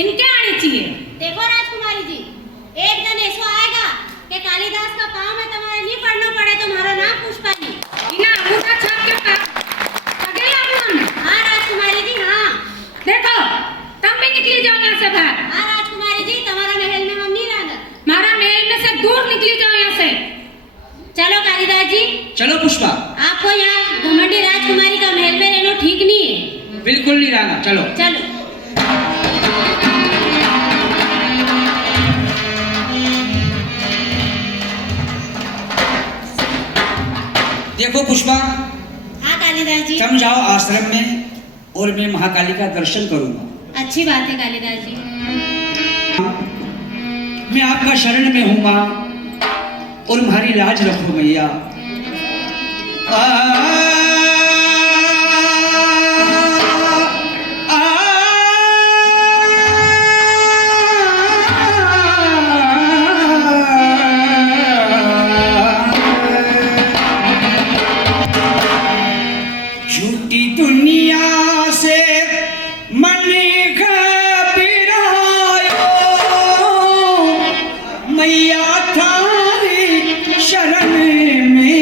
इनके आनी चाहिए। देखो राजकुमारी जी, एक दिन ऐसा आएगा कि कालिदास का काम है तुम्हारे नहीं पढ़ना पड़े, तुम्हारा नाम पुष्पा जी। इना अंगूठा छाप के आगे हम। हाँ राजकुमारी जी, हाँ। देखो तुम भी निकली जाओ यहाँ से बाहर। हाँ राजकुमारी जी, तुम्हारा महल में हम नहीं रहना। मारा महल में से दूर निकली जाओ यहाँ से। चलो कालिदास जी। चलो पुष्पा। आपको यहाँ घमंडी राजकुमारी का महल में रहना ठीक नहीं है। बिल्कुल नहीं रहना, चलो चलो। देखो पुष्पा, हाँ कालिदास जी। तुम जाओ आश्रम में और मैं महाकाली का दर्शन करूंगा। अच्छी बात है कालिदास जी। मैं आपका शरण में हूँ माँ, और तुम्हारी लाज रखो मैया। झूठी दुनिया से मन घबरायो, मैया थारी शरण में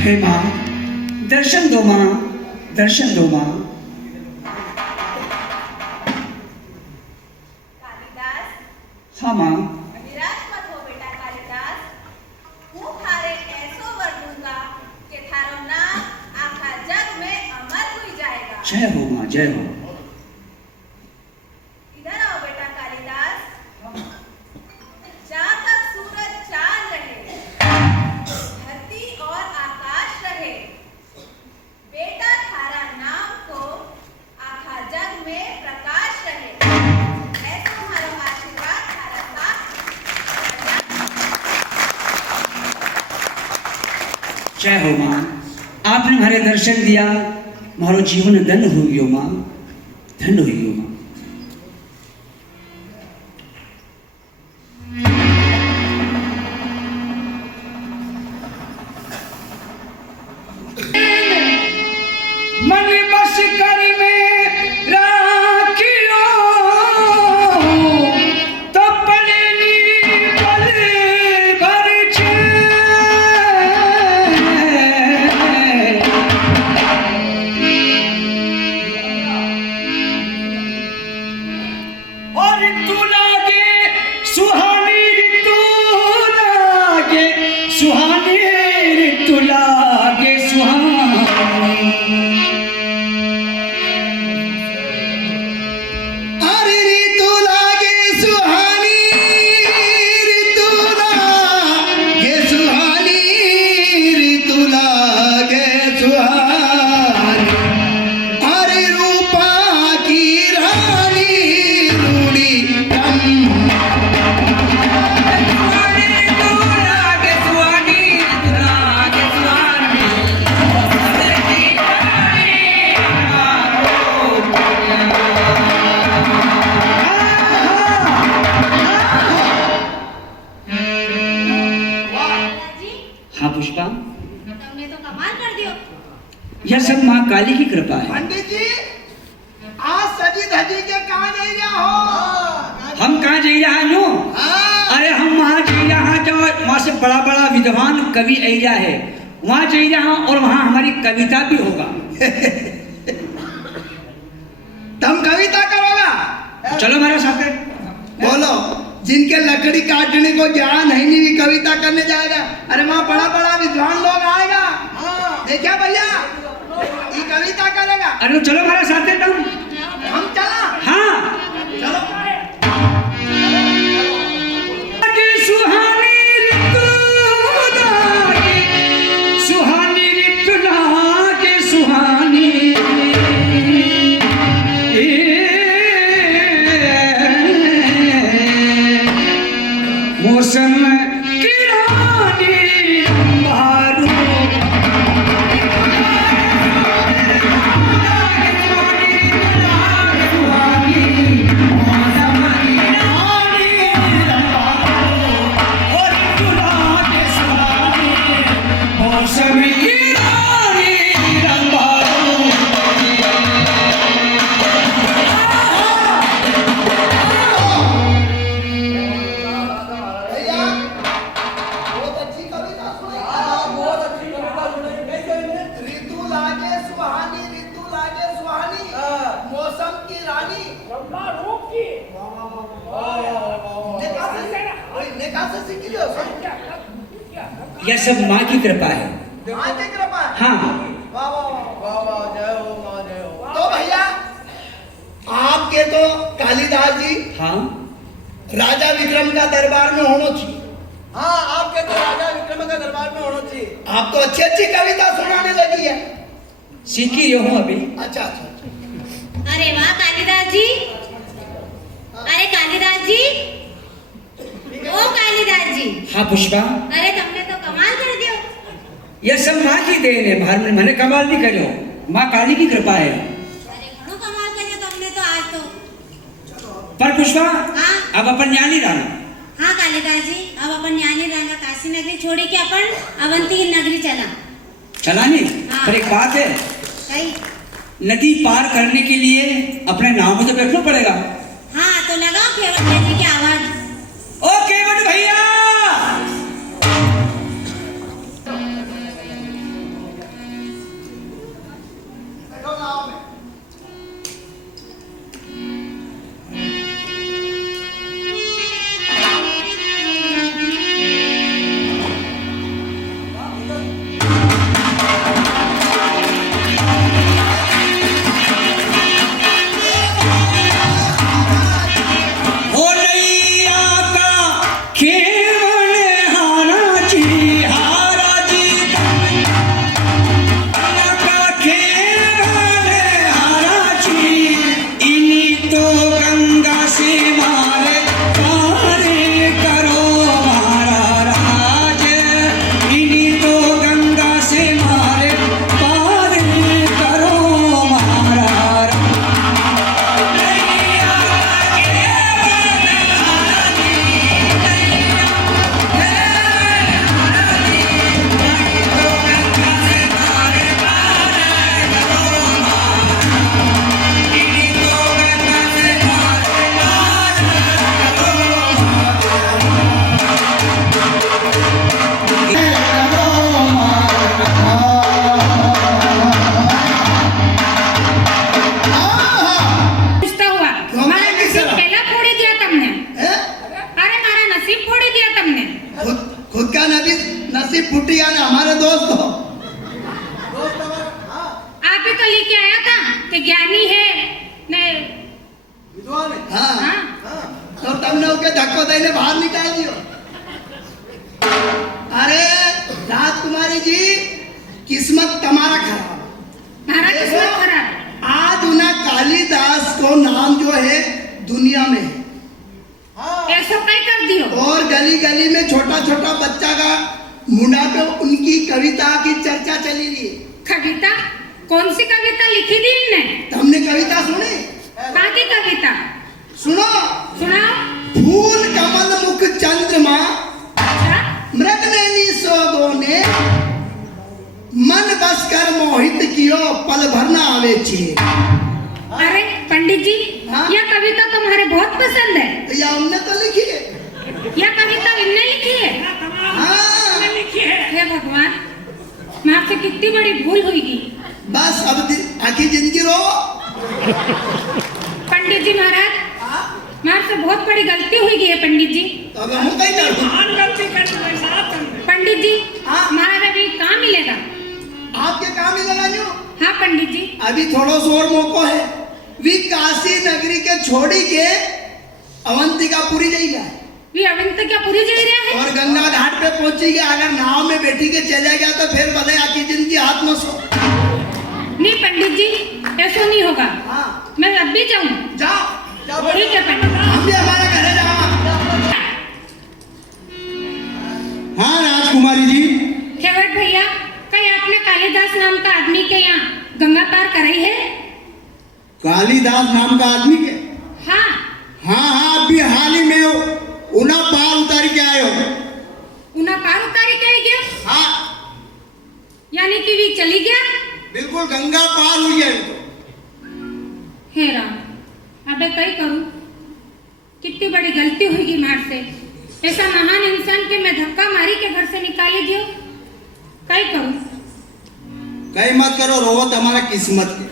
हे माँ, दर्शन दो माँ, दर्शन दो माँ। कालिदास, हाँ माँ। निराश मत हो बेटा कालिदास। હું થારે ऐसो वर दूंगा कि थारो नाम आखा जग में अमर हुई जाएगा। जय हो माँ, जय हो। इधर आओ बेटा कालिदास। जहाँ तक सूरज चांद रहे, धरती और आकाश रहे, बेटा थारा नाम को आखा जग में प्रकाश रहे। ऐसो हमारो आशीर्वाद थारा साथ। जय हो माँ, आपने हमारे दर्शन दिया, मारो जीवन धन्य हो गयो माँ, धन्य हो गयो माँ। मन बस कर में राखियो तो पलनी पल भर छे। और ऋतु लागे सुहानी, ऋतु लागे सुहानी, ऋतु लागे सुहानी। अरे ऋतु लागे सुहानी, ऋतु लागे सुहानी, ऋतु लागे सुहानी। अरे रूपा की रानी रूड़ी कम। दादाजी, हाँ पुष्पा, तुमने तो कमाल कर दियो। यह सब माँ काली की कृपा है। पंडित जी, आज सजी धजी के कहाँ नहीं रहा हो? हम कहाँ जाइए नो? हाँ। अरे हम वहाँ जाइए हाँ, जो वहाँ से बड़ा बड़ा विद्वान कवि एरिया है, वहाँ जाइए हाँ, और वहाँ हमारी कविता भी होगा। तुम कविता करोगा? चलो मेरे साथ। बोलो, जिनके लकड़ी काटने को ज्ञान है नहीं, भी कविता करने जाएगा। अरे वहाँ बड़ा बड़ा विद्वान लोग आएगा। देखा भैया, ये कविता करेगा। अरे तो चलो मेरे साथ तुम। हम चला। हाँ चलो। सुहानी ऋतु लागे, सुहानी ऋतु लागे सुहानी। मौसम की रानी मारू। मौसम की रानी रंबारू। भैया, बहुत अच्छी कविता सुनाई। बहुत अच्छी कविता सुनाई। ऋतु लागे सुहानी, ऋतु लागे सुहानी, मौसम की रानी। नेका से सीख लियो। यह सब माँ की कृपा है। माँ की कृपा है। हाँ वाह वाह वाह वाह, जय हो माँ, जय हो। तो भैया, आपके तो कालिदास जी हाँ राजा विक्रम का दरबार में होना चाहिए। हाँ, आपके तो राजा विक्रम का दरबार में होना चाहिए। आप तो अच्छी अच्छी कविता सुनाने लगी है। सीखी रही हूँ अभी। अच्छा अच्छा। अरे वाह कालिदास जी, अरे कालिदास जी, ओ कालिदास जी, हाँ पुष्पा, अरे तुमने तो कमाल कर दियो। यह सब माँ की देन है, बाहर में मैंने कमाल नहीं करो, माँ काली की कृपा है। अरे घणो कमाल कर्यो तुमने तो आज तो। पर पुष्पा, हाँ अब अपन न्यानी रहना। हाँ कालिदास जी, अब अपन न्यानी रंगा काशी नगरी छोड़ी के अपन अवंती नगरी चला। चला नहीं? हाँ। पर एक बात है, सही। नदी पार करने के लिए अपने नाव में तो बैठना पड़ेगा। हाँ तो लगाओ केवट भैया जी की आवाज। ओ केवट भैया, हाँ हाँ तो तुमने ओके धक्को देने बाहर निकाल दियो। अरे राजकुमारी जी किस्मत तुम्हारा खराब। मारा किस्मत खराब। आज उन्हें कालिदास को नाम जो है दुनिया में है। ऐसा कई कर दियो। और गली गली में छोटा छोटा बच्चा का मुंडा पे उनकी कविता की चर्चा चली रही है। कविता? कौन सी कविता लिखी थी इनने? तुमने कविता सुनी? कहाँ की कविता? सुनो। सुनाओ। फूल कमल मुख चंद्रमा अच्छा? मृग नैनी सोगो ने मन बस कर मोहित कियो पल भर न आवे छे। अरे पंडित जी, हाँ? यह कविता तुम्हारे बहुत पसंद है। तो यह हमने तो लिखी है। यह कविता इनने लिखी है? हाँ हे भगवान, मैं आपसे कितनी बड़ी भूल हुई। बस अब आखिर जिंदगी रो। पंडित जी महाराज, मैं आपसे बहुत बड़ी गलती हुई है पंडित जी। तो अब हम कहीं करूँ? पंडित जी, हाँ? महाराज अभी कहाँ मिलेगा? आपके काम मिलेगा न्यू? हाँ पंडित जी। अभी थोड़ो सो और मौको है। वी काशी नगरी के छोड़ी के अवंतिकापुरी जाएगा वी अविंत क्या पूरी जा रहा है? और गंगा घाट पे पहुंची गया। अगर नाव में बैठी के चले गया तो फिर भले आखिर जिंदगी हाथ में सो। नहीं पंडित जी, ऐसा नहीं होगा। हाँ मैं अब भी जाऊँ? जाओ। ठीक है पंडित। हम भी हमारे घर जाओ। हाँ राजकुमारी जी। खेवट भैया, कहीं आपने कालिदास नाम का आदमी के यहाँ गंगा पार कराई है? कालिदास नाम का आदमी के? हाँ। हाँ अभी हाल ही में उना पार उतार के आए हो। उन्हें पार उतारी के आई गया? हाँ यानी कि वी चली गया? बिल्कुल गंगा पार हुई है तो। हे राम, अबे कई करूं? कितनी बड़ी गलती हुई मार से। ऐसा महान इंसान के मैं धक्का मारी के घर से निकाली दियो। कई करूं? कहीं मत करो, रोवत हमारा किस्मत के।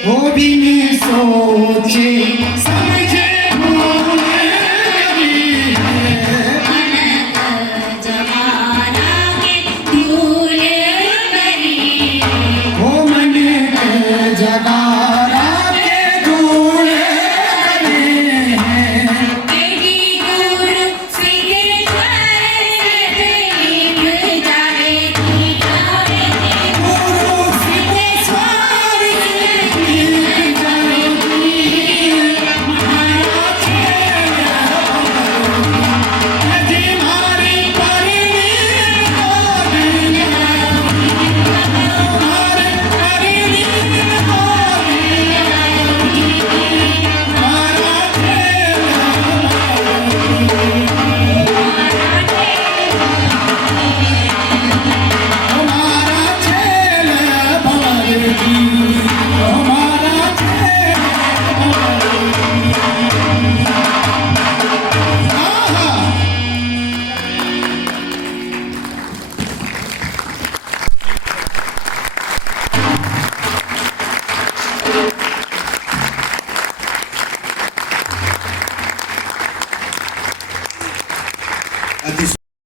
वो भी नहीं सोचे